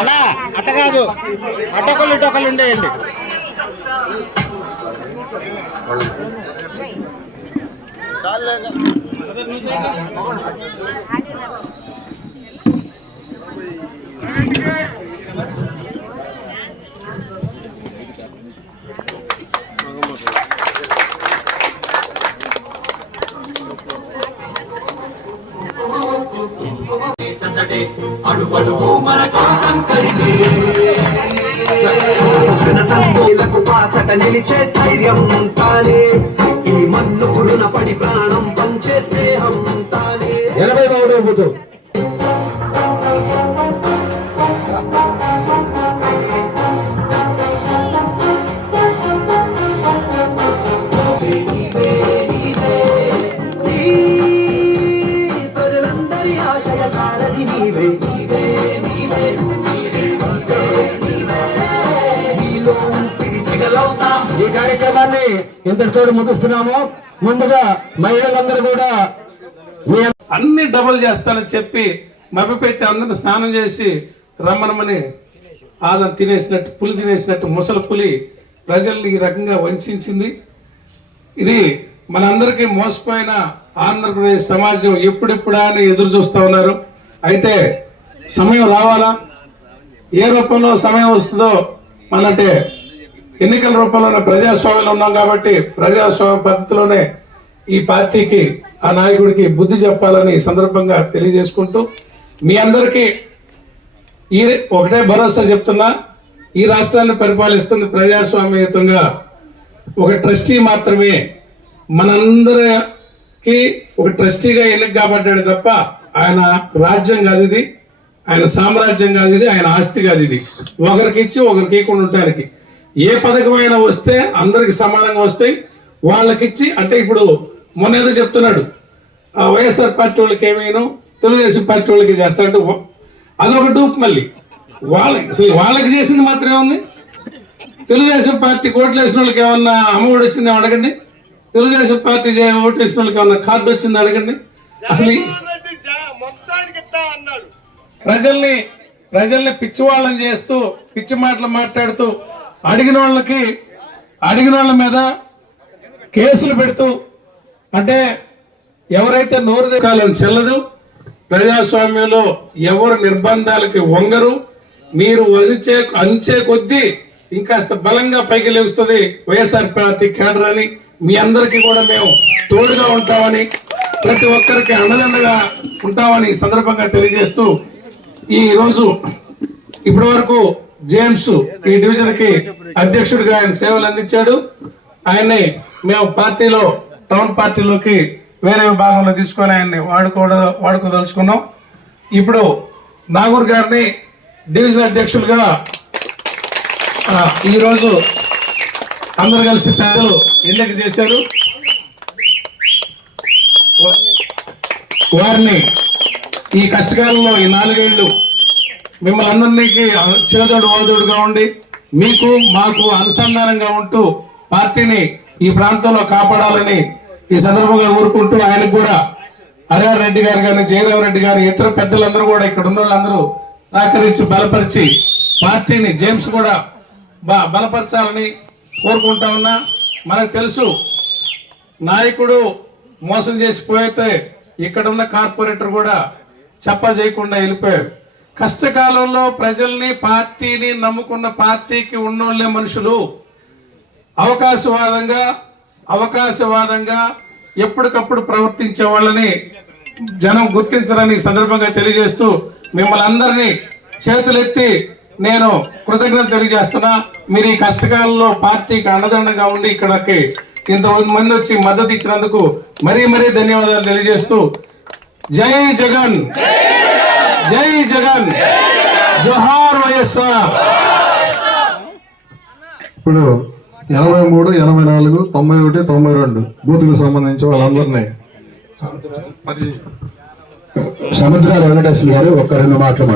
అలా అట్ట కాదు, అట్టొకళ్ళు ఇటొకళ్ళు ఉండేయండి. అడుగడుగు మన కోసం కరిగే సందేలకు పాసట నిలిచే ధైర్యం తానే ఈ మన్ను పుడున పడి ప్రాణం పంచే స్నేహం తానే 83వ బూతు ప్రజలందరి ఆశయ సారథి నీవే నీవే నీవే ఈ కార్యక్రమాన్ని ఇంతటితో ముగిస్తున్నాము. ముందుగా మహిళలందరూ కూడా అన్ని డబుల్ చేస్తానని చెప్పి మభ్యపెట్టి అందరిని స్నానం చేసి రమ్మనమని ఆదం తినేసినట్టు పులి తినేసినట్టు ముసలి పులి ప్రజల్ని ఈ రకంగా వంచింది. ఇది మనందరికీ మోసపోయిన ఆంధ్రప్రదేశ్ సమాజం ఎప్పుడెప్పుడా అని ఎదురు చూస్తూ ఉన్నారు. అయితే సమయం రావాలా, ఏ రూపంలో సమయం వస్తుందో మనంటే ఎన్నికల రూపంలో ప్రజాస్వామ్యంలో ఉన్నాం కాబట్టి ప్రజాస్వామ్య పద్ధతిలోనే ఈ పార్టీకి ఆ నాయకుడికి బుద్ధి చెప్పాలని సందర్భంగా తెలియజేసుకుంటూ మీ అందరికీ ఈ ఒకటే భరోసా చెప్తున్నా, ఈ రాష్ట్రాన్ని పరిపాలిస్తుంది ప్రజాస్వామ్యయుతంగా ఒక ట్రస్టీ మాత్రమే. మనందరికి ఒక ట్రస్టీగా ఎన్నిక కాబడ్డాడు తప్ప ఆయన రాజ్యం కాదు ఇది, ఆయన సామ్రాజ్యం కాదు ఇది, ఆయన ఆస్తి కాదు ఇది. ఒకరికి ఇచ్చి ఒకరికి ఇవ్వకుండా ఉండటానికి ఏ పథకమైనా వస్తే అందరికి సమానంగా వస్తాయి. వాళ్ళకిచ్చి అంటే ఇప్పుడు మొన్న ఏదో చెప్తున్నాడు వైఎస్ఆర్ పార్టీ వాళ్ళకి ఏమైనా తెలుగుదేశం పార్టీ వాళ్ళకి చేస్తారంటే అదొక డూప్. మళ్ళీ వాళ్ళకి చేసింది మాత్రమే ఉంది. తెలుగుదేశం పార్టీ ఓట్లు వేసిన వాళ్ళకి ఏమన్నా అమ్మఒడి వచ్చింది అడగండి, తెలుగుదేశం పార్టీ ఓటు వేసిన వాళ్ళకి ఏమన్నా కార్డు వచ్చింది అడగండి. అసలు ప్రజల్ని పిచ్చివాళ్ళని చేస్తూ పిచ్చి మాటలు మాట్లాడుతూ అడిగిన వాళ్ళ మీద కేసులు పెడుతూ అంటే ఎవరైతే నోరు కాలం చెల్లదు. ప్రజాస్వామ్యంలో ఎవరు నిర్బంధాలకి వంగరు. మీరు అంచే కొద్దీ ఇంకాస్త బలంగా పైకి లేస్తుంది వైఎస్ఆర్ పార్టీ కేడర్ అని మీ అందరికీ కూడా మేము తోడుగా ఉంటామని, ప్రతి ఒక్కరికి అండదండగా ఉంటామని సందర్భంగా తెలియజేస్తూ ఈ రోజు ఇప్పటి వరకు జేమ్స్ ఈ డివిజన్ కి అధ్యక్షుడిగా ఆయన సేవలు అందించాడు. ఆయన్ని మేము పార్టీలో టౌన్ పార్టీలోకి వేరే విభాగంలో తీసుకొని ఆయన్ని వాడుకోదలుచుకున్నాం. ఇప్పుడు నాగూర్ గారిని డివిజన్ అధ్యక్షులుగా ఈరోజు అందరు కలిసి పెద్దలు ఎన్నిక చేశారు. వారిని ఈ కష్టకాలంలో ఈ 4 ఏళ్ళు మిమ్మల్ని అందరికీ చేదోడు ఓదోడుగా ఉండి మీకు మాకు అనుసంధానంగా ఉంటూ పార్టీని ఈ ప్రాంతంలో కాపాడాలని ఈ సందర్భంగా కోరుకుంటూ ఆయనకు కూడా హరిహర్ రెడ్డి గారు కానీ జయరామ్ రెడ్డి గారు ఇతర పెద్దలందరూ కూడా ఇక్కడ ఉన్న వాళ్ళందరూ సహకరించి బలపరిచి పార్టీని జేమ్స్ కూడా బలపరచాలని కోరుకుంటా ఉన్నా. మనకు తెలుసు నాయకుడు మోసం చేసి పోయితే ఇక్కడ ఉన్న కార్పొరేటర్ కూడా చెప్పా చేయకుండా వెళ్ళిపోయారు. కష్టకాలంలో ప్రజల్ని పార్టీని నమ్ముకున్న పార్టీకి ఉన్నోళ్లే మనుషులు అవకాశవాదంగా ఎప్పటికప్పుడు ప్రవర్తించే వాళ్ళని జనం గుర్తించరని సందర్భంగా తెలియజేస్తూ మిమ్మల్ని అందరినీ చేతులెత్తి నేను కృతజ్ఞతలు తెలియజేస్తున్నా. మీరు ఈ కష్టకాలంలో పార్టీకి అండదండగా ఉండి ఇక్కడికి ఇంతమంది వచ్చి మద్దతు ఇచ్చినందుకు మరీ ధన్యవాదాలు తెలియజేస్తూ జై జగన్, జై జగన్, జోహార్ వైఎస్ఆర్. ఇప్పుడు 83, 84, 91, 92 బూత్కు సంబంధించి వాళ్ళందరినీ సముద్రాల వెంకటేశ్వర గారు ఒక్క 2 మాటలు